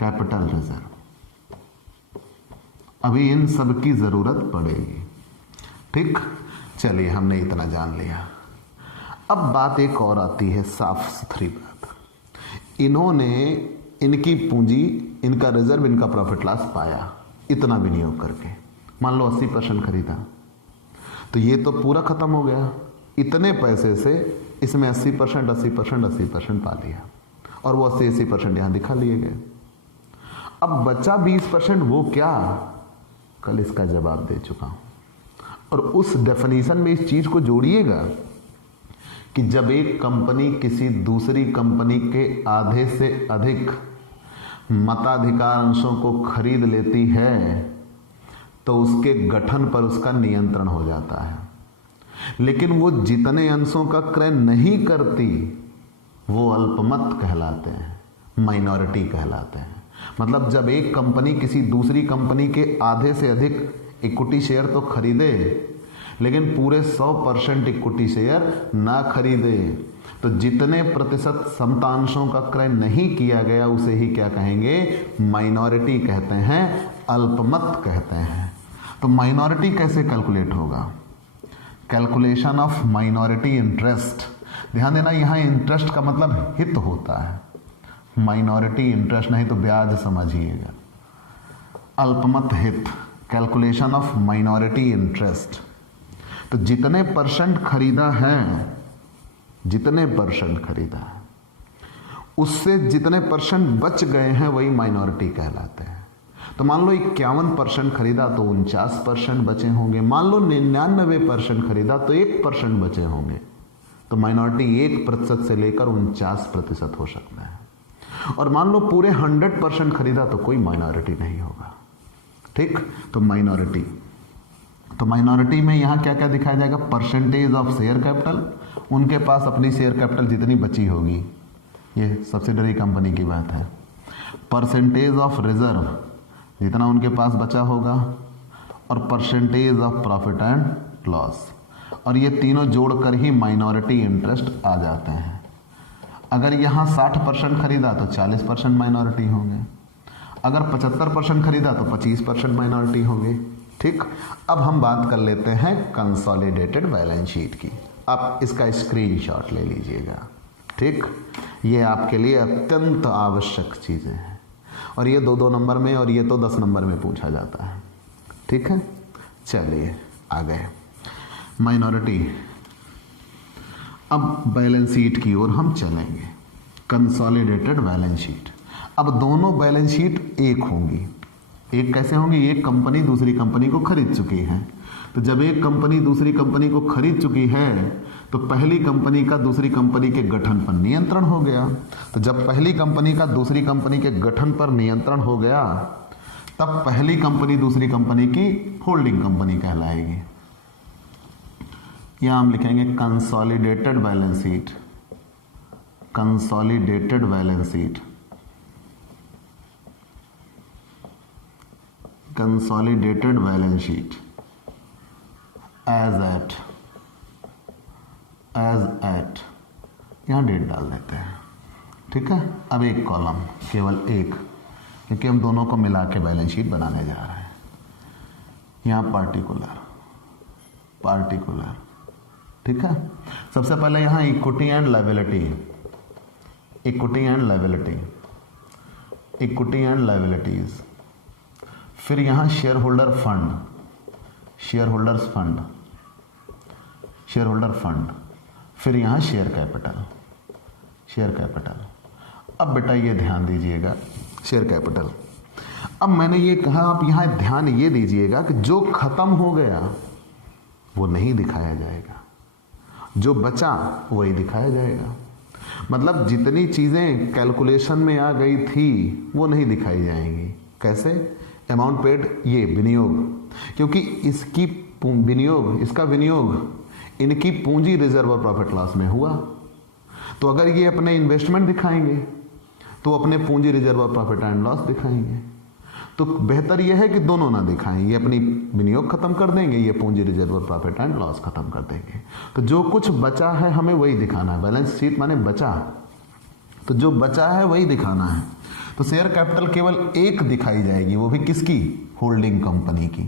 Capital reserve. अभी इन सब की जरूरत पड़ेगी। ठीक, चलिए हमने इतना जान लिया। अब बात एक और आती है, साफ सुथरी बात। इन्होंने इनकी पूंजी, इनका रिजर्व, इनका प्रॉफिट लॉस पाया इतना विनियोग करके। मान लो 80% खरीदा, तो ये तो पूरा खत्म हो गया। इतने पैसे से इसमें 80% 80% 80% पा लिया और वो 80% यहां दिखा लिए गए। अब बचा 20%, वो क्या? कल इसका जवाब दे चुका हूं। और उस डेफिनेशन में इस चीज को जोड़िएगा कि जब एक कंपनी किसी दूसरी कंपनी के आधे से अधिक मताधिकार अंशों को खरीद लेती है तो उसके गठन पर उसका नियंत्रण हो जाता है। लेकिन वो जितने अंशों का क्रय नहीं करती वो अल्पमत कहलाते हैं, माइनॉरिटी कहलाते हैं। मतलब जब एक कंपनी किसी दूसरी कंपनी के आधे से अधिक इक्विटी शेयर तो खरीदे लेकिन पूरे 100% इक्विटी शेयर ना खरीदे, तो जितने प्रतिशत समतांशों का क्रय नहीं किया गया उसे ही क्या कहेंगे? माइनॉरिटी कहते हैं, अल्पमत कहते हैं। तो माइनॉरिटी कैसे कैलकुलेट होगा? Calculation of minority interest. ध्यान देना, यहां इंटरेस्ट का मतलब हित होता है, माइनॉरिटी इंटरेस्ट नहीं तो ब्याज समझिएगा। अल्पमत हित, कैलकुलेशन ऑफ माइनॉरिटी इंटरेस्ट। तो जितने परसेंट खरीदा है, जितने परसेंट खरीदा है उससे जितने परसेंट बच गए हैं वही माइनॉरिटी कहलाते हैं। तो मान लो 51% खरीदा तो 49% बचे होंगे। मान लो 99% खरीदा तो 1% बचे होंगे। तो माइनॉरिटी 1% से लेकर 49% हो सकता है। और मान लो पूरे 100% खरीदा तो कोई माइनॉरिटी नहीं होगा। ठीक, तो माइनॉरिटी में यहां क्या क्या दिखाया जाएगा? परसेंटेज ऑफ शेयर कैपिटल, उनके पास अपनी शेयर कैपिटल जितनी बची होगी, ये सब्सिडरी कंपनी की बात है। परसेंटेज ऑफ रिजर्व, जितना उनके पास बचा होगा, और percentage of profit and loss. और ये तीनों जोड़कर ही माइनॉरिटी इंटरेस्ट आ जाते हैं। अगर यहाँ 60% खरीदा तो 40% माइनॉरिटी होंगे, अगर 75% खरीदा तो 25% माइनॉरिटी होंगे। ठीक, अब हम बात कर लेते हैं कंसोलिडेटेड बैलेंस शीट की। आप इसका स्क्रीनशॉट ले लीजिएगा। ठीक, ये आपके लिए अत्यंत आवश्यक चीज़ें हैं और ये 2-2 नंबर में और ये तो 10 नंबर में पूछा जाता है। ठीक है, चलिए आ गए माइनॉरिटी। अब बैलेंस शीट की ओर हम चलेंगे, कंसोलिडेटेड बैलेंस शीट। अब दोनों बैलेंस शीट एक होंगी। एक कैसे होंगी? एक कंपनी दूसरी कंपनी को खरीद चुकी है। तो जब एक कंपनी दूसरी कंपनी को खरीद चुकी है तो पहली कंपनी का दूसरी कंपनी के गठन पर नियंत्रण हो गया। तो जब पहली कंपनी का दूसरी कंपनी के गठन पर नियंत्रण हो गया तब पहली कंपनी दूसरी कंपनी की होल्डिंग कंपनी कहलाएगी। यहां हम लिखेंगे consolidated balance sheet, consolidated balance sheet, consolidated balance sheet as at यहां डेट डाल देते हैं। ठीक है, अब एक कॉलम, केवल एक, क्योंकि हम दोनों को मिला के बैलेंस शीट बनाने जा रहे हैं। यहां पार्टिकुलर, ठीक है। सबसे पहले यहां equity and liability, equity and liabilities, फिर यहां शेयर होल्डर फंड, फिर यहां शेयर कैपिटल। अब बेटा ये ध्यान दीजिएगा, शेयर कैपिटल। अब मैंने ये कहा, आप यहां ध्यान ये दीजिएगा कि जो खत्म हो गया वो नहीं दिखाया जाएगा, जो बचा वही दिखाया जाएगा। मतलब जितनी चीजें कैलकुलेशन में आ गई थी वो नहीं दिखाई जाएंगी। कैसे? अमाउंट पेड, ये विनियोग, क्योंकि इसका विनियोग इनकी पूंजी रिजर्व और प्रॉफिट लॉस में हुआ। तो अगर ये अपने इन्वेस्टमेंट दिखाएंगे तो अपने पूंजी रिजर्व और प्रॉफिट एंड लॉस दिखाएंगे। तो बेहतर यह है कि दोनों ना दिखाएं, ये अपनी विनियोग खत्म कर देंगे, ये पूंजी रिजर्व और प्रॉफिट एंड लॉस खत्म कर देंगे। तो जो कुछ बचा है हमें वही दिखाना है। बैलेंस शीट माने बचा, तो जो बचा है वही दिखाना है। तो शेयर कैपिटल केवल एक दिखाई जाएगी, वो भी किसकी? होल्डिंग कंपनी की।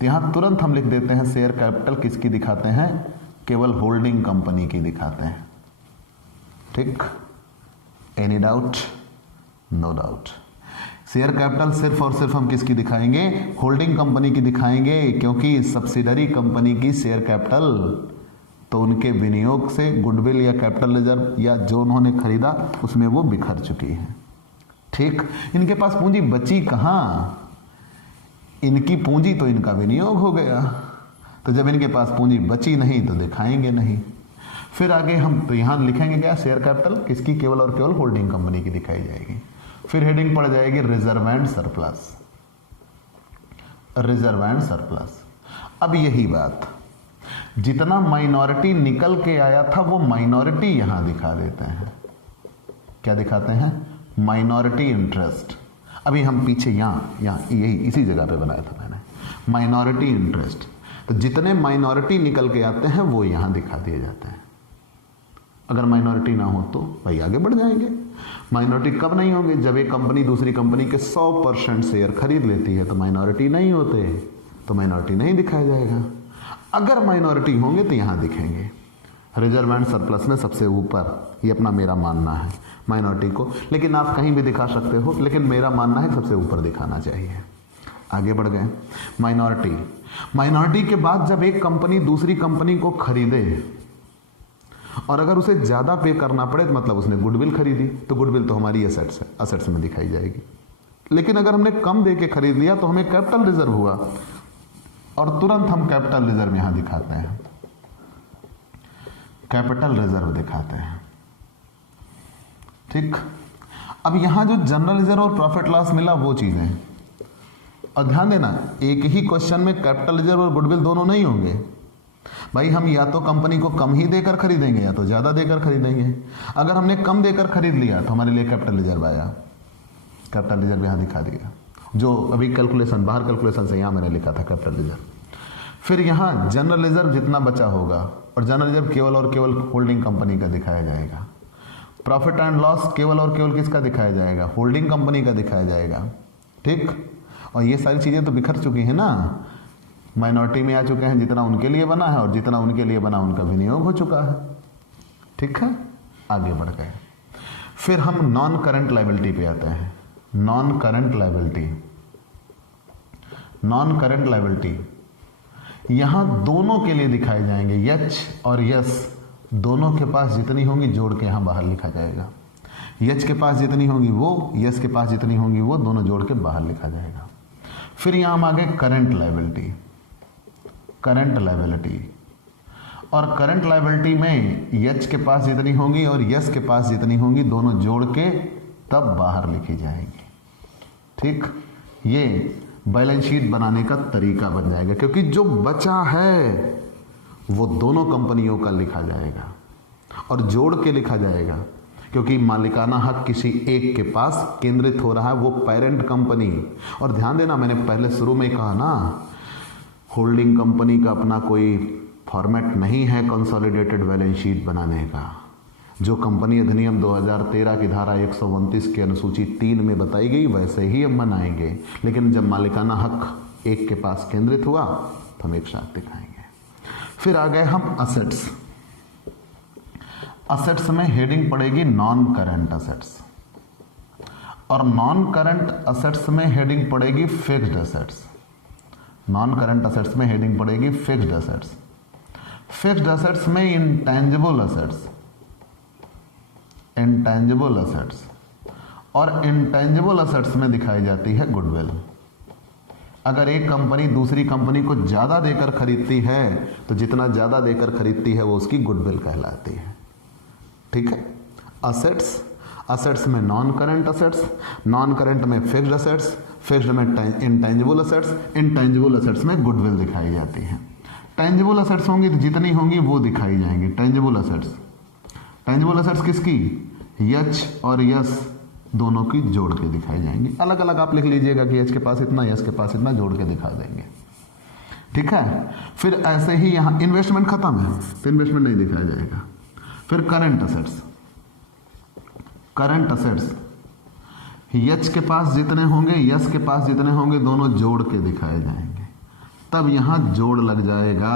तो यहां तुरंत हम लिख देते हैं शेयर कैपिटल किसकी दिखाते हैं? केवल होल्डिंग कंपनी की दिखाते हैं। ठीक, any doubt? No doubt. Share capital सिर्फ और सिर्फ हम किसकी दिखाएंगे? होल्डिंग कंपनी की दिखाएंगे, क्योंकि सब्सिडरी कंपनी की शेयर कैपिटल तो उनके विनियोग से गुडविल या कैपिटल रिजर्व या जो उन्होंने खरीदा उसमें वो बिखर चुकी है। ठीक, इनके पास पूंजी बची कहां? इनकी पूंजी तो इनका विनियोग हो गया। तो जब इनके पास पूंजी बची नहीं तो दिखाएंगे नहीं। फिर आगे हम तो यहां लिखेंगे क्या? शेयर कैपिटल किसकी? केवल और केवल होल्डिंग कंपनी की दिखाई जाएगी। फिर हेडिंग पड़ जाएगी रिजर्व एंड सरप्लस। अब यही बात, जितना माइनॉरिटी निकल के आया था वो माइनॉरिटी यहां दिखा देते हैं। क्या दिखाते हैं? Minority interest. अभी हम पीछे यहां यही इसी जगह पे बनाया था मैंने, माइनॉरिटी इंटरेस्ट। तो जितने माइनॉरिटी निकल के आते हैं वो यहां दिखा दिए जाते हैं। अगर माइनॉरिटी ना हो तो भाई आगे बढ़ जाएंगे। माइनॉरिटी कब नहीं होंगे? जब एक कंपनी दूसरी कंपनी के 100% शेयर खरीद लेती है तो माइनॉरिटी नहीं होते, तो माइनॉरिटी नहीं दिखाया जाएगा। अगर माइनॉरिटी होंगे तो यहां दिखेंगे। रिजर्व एंड सरप्लस में सबसे ऊपर, ये अपना मेरा मानना है, माइनॉरिटी को। लेकिन आप कहीं भी दिखा सकते हो, लेकिन मेरा मानना है सबसे ऊपर दिखाना चाहिए। आगे बढ़ गए। माइनॉरिटी के बाद जब एक कंपनी दूसरी कंपनी को खरीदे और अगर उसे ज्यादा पे करना पड़े तो मतलब उसने गुडविल खरीदी, तो गुडविल तो हमारी एसेट्स में दिखाई जाएगी। लेकिन अगर हमने कम दे के खरीद लिया तो हमें कैपिटल रिजर्व हुआ, और तुरंत हम कैपिटल रिजर्व यहां दिखाते हैं, कैपिटल रिजर्व दिखाते हैं। ठीक, अब यहां जो जनरल रिजर्व और प्रॉफिट लॉस मिला वो चीजें, और ध्यान देना एक ही क्वेश्चन में कैपिटल रिजर्व और गुडविल दोनों नहीं होंगे भाई। हम या तो कंपनी को कम ही देकर खरीदेंगे या तो ज्यादा देकर खरीदेंगे। अगर हमने कम देकर खरीद लिया तो हमारे लिए कैपिटल रिजर्व आया, कैपिटल रिजर्व यहां दिखा दिया, जो अभी कैलकुलेशन बाहर कैलकुलेशन से यहां मैंने लिखा था कैपिटल रिजर्व। फिर यहां जनरल रिजर्व जितना बचा होगा, और जनरल रिजर्व केवल और केवल होल्डिंग कंपनी का दिखाया जाएगा। प्रॉफिट एंड लॉस केवल और केवल किसका दिखाया जाएगा? होल्डिंग कंपनी का दिखाया जाएगा। ठीक, और ये सारी चीजें तो बिखर चुकी हैं ना, माइनॉरिटी में आ चुके हैं, जितना उनके लिए बना है और जितना उनके लिए बना उनका विनियोग हो चुका है। ठीक है, आगे बढ़ गए। फिर हम नॉन करंट लायबिलिटी पे आते हैं। नॉन करंट लायबिलिटी यहां दोनों के लिए दिखाए जाएंगे, यच और यस दोनों के पास जितनी होंगी जोड़ के यहां बाहर लिखा जाएगा। यच के पास जितनी होंगी वो, यस के पास जितनी होंगी वो, दोनों जोड़ के बाहर लिखा जाएगा। फिर यहां हम आगे करंट लायबिलिटी, और करंट लायबिलिटी में यच के पास जितनी होंगी और यस के पास जितनी होंगी दोनों जोड़ के तब बाहर लिखी जाएंगी। ठीक, ये बैलेंस शीट बनाने का तरीका बन जाएगा, क्योंकि जो बचा है वो दोनों कंपनियों का लिखा जाएगा और जोड़ के लिखा जाएगा, क्योंकि मालिकाना हक किसी एक के पास केंद्रित हो रहा है, वो पेरेंट कंपनी। और ध्यान देना, मैंने पहले शुरू में कहा ना, होल्डिंग कंपनी का अपना कोई फॉर्मेट नहीं है कंसोलिडेटेड बैलेंस शीट बनाने का। जो कंपनी अधिनियम 2013 की धारा 129 की अनुसूची 3 में बताई गई वैसे ही हम बनाएंगे, लेकिन जब मालिकाना हक एक के पास केंद्रित हुआ तो हम एक साथ दिखाएंगे। फिर आ गए हम असेट्स। असेट्स में हेडिंग पड़ेगी नॉन करंट असेट्स, और नॉन करंट असेट्स में हेडिंग पड़ेगी fixed assets. Non current assets में हेडिंग पड़ेगी फिक्स्ड असेट्स। फिक्स्ड असेट्स में इंटेंजिबल असेट्स, इंटेंजिबल असेट्स, और इंटेंजिबल असेट्स में दिखाई जाती है गुडविल। अगर एक कंपनी दूसरी कंपनी को ज्यादा देकर खरीदती है तो जितना ज्यादा देकर खरीदती है वो उसकी गुडविल कहलाती है। ठीक है। असेट्स, असेट्स में non current assets, non current में फिक्स्ड असेट्स, फिक्स्ड में इंटेंजिबल असेट्स, इंटेंजिबल असेट्स में गुडविल दिखाई जाती है। टेंजिबल असेट्स होंगी तो जितनी होंगी वो दिखाई जाएंगी। टेंजिबल असेट्स, टेंजिबल असेट्स किसकी? यच और यस दोनों की जोड़ के दिखाई जाएंगी। अलग अलग आप लिख लीजिएगा कि एच के पास इतना, यस के पास इतना, जोड़ के दिखा देंगे। ठीक है। फिर ऐसे ही यहां इन्वेस्टमेंट खत्म है तो इन्वेस्टमेंट नहीं दिखाया जाएगा। फिर करंट असेट्स, करंट असेट्स यच के पास जितने होंगे, यस के पास जितने होंगे, दोनों जोड़ के दिखाए जाएंगे, तब यहां जोड़ लग जाएगा।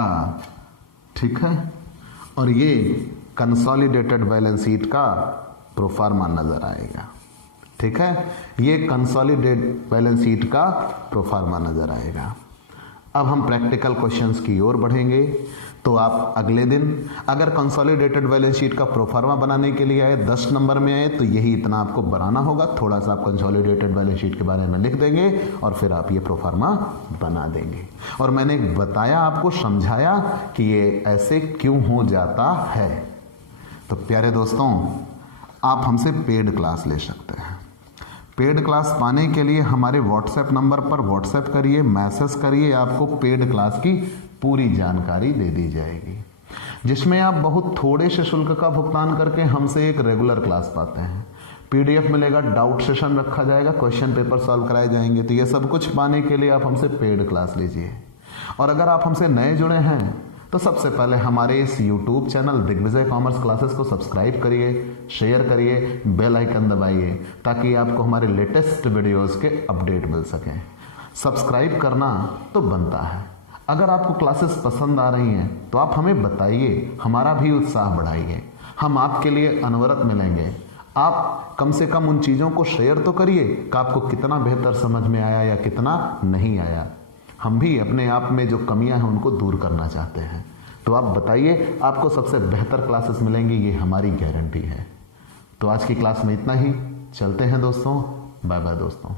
ठीक है। और ये कंसोलिडेटेड बैलेंस शीट का प्रोफार्मा नजर आएगा। ठीक है। ये कंसोलिडेटेड बैलेंस शीट का प्रोफार्मा नजर आएगा। अब हम प्रैक्टिकल क्वेश्चंस की ओर बढ़ेंगे। तो आप अगले दिन अगर कंसोलिडेटेड बैलेंस शीट का प्रोफार्मा बनाने के लिए आए, 10 नंबर में आए, तो यही इतना आपको बनाना होगा। थोड़ा सा आप कंसोलिडेटेड बैलेंस शीट के बारे में लिख देंगे और फिर आप ये प्रोफार्मा बना देंगे। और मैंने बताया, आपको समझाया कि ये ऐसे क्यों हो जाता है। तो प्यारे दोस्तों, आप हमसे पेड क्लास ले सकते हैं। पेड क्लास पाने के लिए हमारे व्हाट्सएप नंबर पर व्हाट्सएप करिए, मैसेज करिए, आपको पेड क्लास की पूरी जानकारी दे दी जाएगी, जिसमें आप बहुत थोड़े से शुल्क का भुगतान करके हमसे एक रेगुलर क्लास पाते हैं। पीडीएफ मिलेगा, डाउट सेशन रखा जाएगा, क्वेश्चन पेपर सॉल्व कराए जाएंगे। तो ये सब कुछ पाने के लिए आप हमसे पेड क्लास लीजिए। और अगर आप हमसे नए जुड़े हैं तो सबसे पहले हमारे इस YouTube channel Digvijay commerce classes को सब्सक्राइब करिए, शेयर करिए, बेल आइकन दबाइए, ताकि आपको हमारे लेटेस्ट वीडियोस के अपडेट मिल सकें। सब्सक्राइब करना तो बनता है। अगर आपको क्लासेस पसंद आ रही हैं तो आप हमें बताइए, हमारा भी उत्साह बढ़ाइए। हम आपके लिए अनवरत मिलेंगे। आप कम से कम उन चीज़ों को शेयर तो करिए कि आपको कितना बेहतर समझ में आया या कितना नहीं आया। हम भी अपने आप में जो कमियां हैं उनको दूर करना चाहते हैं। तो आप बताइए, आपको सबसे बेहतर क्लासेस मिलेंगी, ये हमारी गारंटी है। तो आज की क्लास में इतना ही। चलते हैं दोस्तों, बाय बाय दोस्तों।